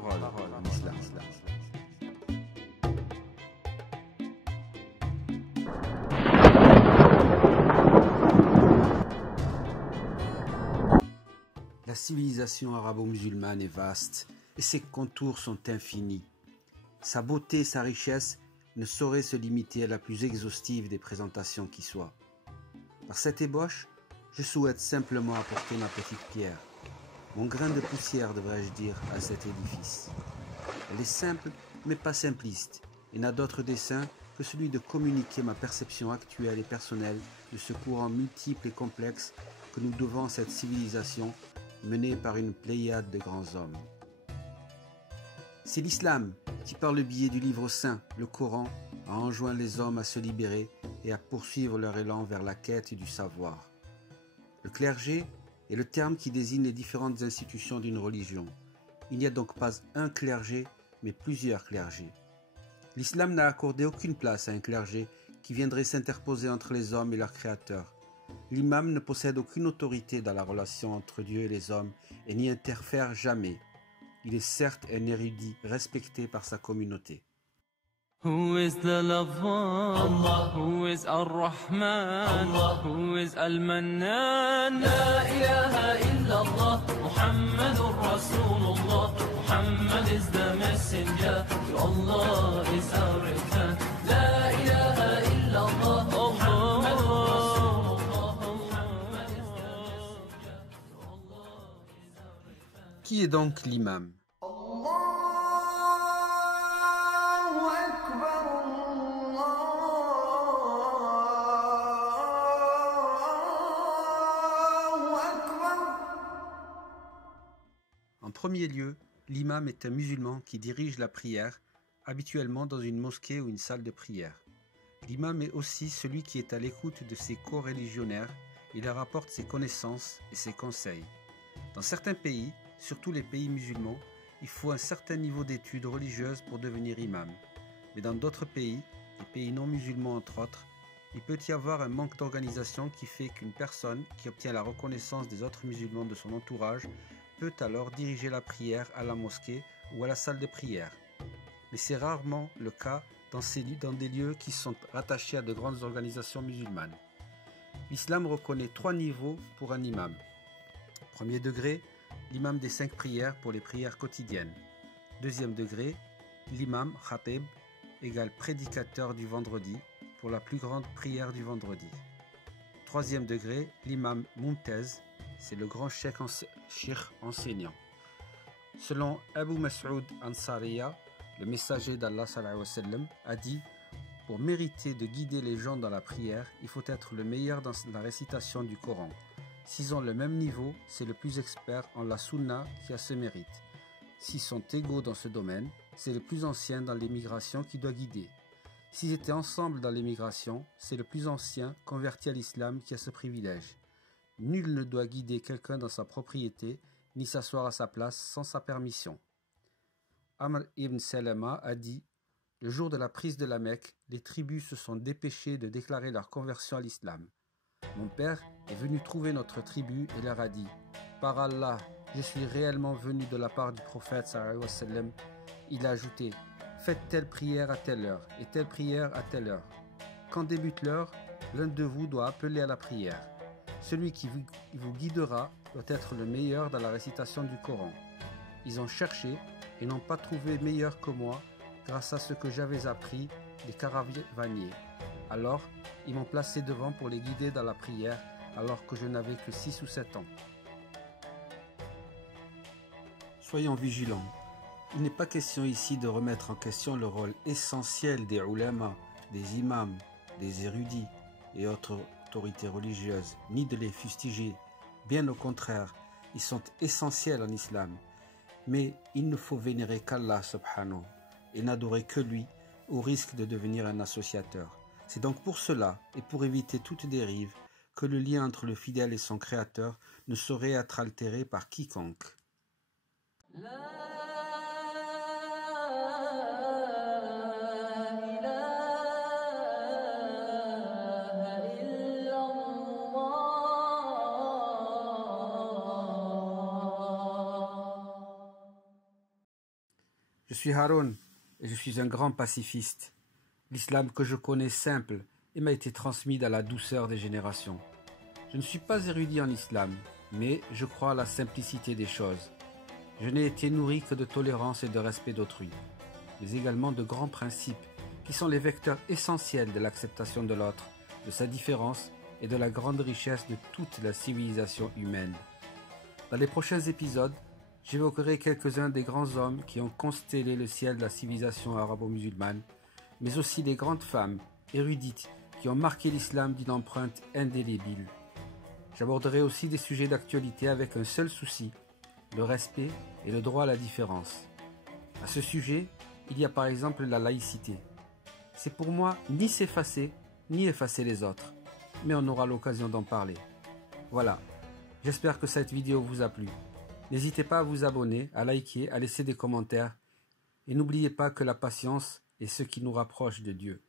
parole en islam. La civilisation arabo-musulmane est vaste et ses contours sont infinis. Sa beauté et sa richesse ne sauraient se limiter à la plus exhaustive des présentations qui soit. Par cette ébauche, je souhaite simplement apporter ma petite pierre, mon grain de poussière devrais-je dire, à cet édifice. Elle est simple mais pas simpliste et n'a d'autre dessein que celui de communiquer ma perception actuelle et personnelle de ce courant multiple et complexe que nous devons à cette civilisation menée par une pléiade de grands hommes. C'est l'islam qui, par le biais du livre saint, le Coran, a enjoint les hommes à se libérer et à poursuivre leur élan vers la quête du savoir. Le clergé est le terme qui désigne les différentes institutions d'une religion. Il n'y a donc pas un clergé, mais plusieurs clergés. L'islam n'a accordé aucune place à un clergé qui viendrait s'interposer entre les hommes et leur créateur. L'imam ne possède aucune autorité dans la relation entre Dieu et les hommes et n'y interfère jamais. Il est certes un érudit respecté par sa communauté. Who is the Lover? Allah. Who is Ar-Rahman? Allah. Who is Al-Mannan? La ilaha illallah. Muhammadur Rasulullah. Muhammad is the messenger. To Allah is our return. La ilaha illallah. Muhammadur Rasulullah. Muhammad is the messenger. To Allah is our return. Qui est donc l'imam? En premier lieu, l'imam est un musulman qui dirige la prière, habituellement dans une mosquée ou une salle de prière. L'imam est aussi celui qui est à l'écoute de ses co-religionnaires et leur apporte ses connaissances et ses conseils. Dans certains pays, surtout les pays musulmans, il faut un certain niveau d'études religieuses pour devenir imam. Mais dans d'autres pays, les pays non musulmans entre autres, il peut y avoir un manque d'organisation qui fait qu'une personne qui obtient la reconnaissance des autres musulmans de son entourage peut alors diriger la prière à la mosquée ou à la salle de prière. Mais c'est rarement le cas dans des lieux qui sont rattachés à de grandes organisations musulmanes. L'islam reconnaît 3 niveaux pour un imam. Premier degré, l'imam des 5 prières pour les prières quotidiennes. Deuxième degré, l'imam khatib égale prédicateur du vendredi pour la plus grande prière du vendredi. Troisième degré, l'imam mumtaz, c'est le grand cheikh enseignant. Selon Abu Mas'ud Ansariya, le messager d'Allah sallallahu alayhi wa sallam, a dit « Pour mériter de guider les gens dans la prière, il faut être le meilleur dans la récitation du Coran. S'ils ont le même niveau, c'est le plus expert en la sunna qui a ce mérite. S'ils sont égaux dans ce domaine, c'est le plus ancien dans l'émigration qui doit guider. S'ils étaient ensemble dans l'émigration, c'est le plus ancien converti à l'islam qui a ce privilège. Nul ne doit guider quelqu'un dans sa propriété, ni s'asseoir à sa place sans sa permission. » Amr ibn Salama a dit « Le jour de la prise de la Mecque, les tribus se sont dépêchées de déclarer leur conversion à l'islam. Mon père est venu trouver notre tribu et leur a dit « Par Allah, je suis réellement venu de la part du prophète sallallahu alayhi wa sallam. » Il a ajouté « Faites telle prière à telle heure et telle prière à telle heure. Quand débute l'heure, l'un de vous doit appeler à la prière. Celui qui vous guidera doit être le meilleur dans la récitation du Coran. Ils ont cherché et n'ont pas trouvé meilleur que moi grâce à ce que j'avais appris des caravaniers. Alors, ils m'ont placé devant pour les guider dans la prière alors que je n'avais que 6 ou 7 ans. » Soyons vigilants. Il n'est pas question ici de remettre en question le rôle essentiel des ulama, des imams, des érudits et autres autorités religieuses, ni de les fustiger. Bien au contraire, ils sont essentiels en islam. Mais il ne faut vénérer qu'Allah subhanahu et n'adorer que lui au risque de devenir un associateur. C'est donc pour cela et pour éviter toute dérive que le lien entre le fidèle et son créateur ne saurait être altéré par quiconque. suis Haroun et je suis un grand pacifiste. L'islam que je connais simple et m'a été transmis dans la douceur des générations. Je ne suis pas érudit en islam, mais je crois à la simplicité des choses. Je n'ai été nourri que de tolérance et de respect d'autrui, mais également de grands principes qui sont les vecteurs essentiels de l'acceptation de l'autre, de sa différence et de la grande richesse de toute la civilisation humaine. Dans les prochains épisodes, j'évoquerai quelques-uns des grands hommes qui ont constellé le ciel de la civilisation arabo-musulmane, mais aussi des grandes femmes érudites qui ont marqué l'islam d'une empreinte indélébile. J'aborderai aussi des sujets d'actualité avec un seul souci, le respect et le droit à la différence. À ce sujet, il y a par exemple la laïcité. C'est pour moi ni s'effacer, ni effacer les autres, mais on aura l'occasion d'en parler. Voilà, j'espère que cette vidéo vous a plu. N'hésitez pas à vous abonner, à liker, à laisser des commentaires, et n'oubliez pas que la patience est ce qui nous rapproche de Dieu.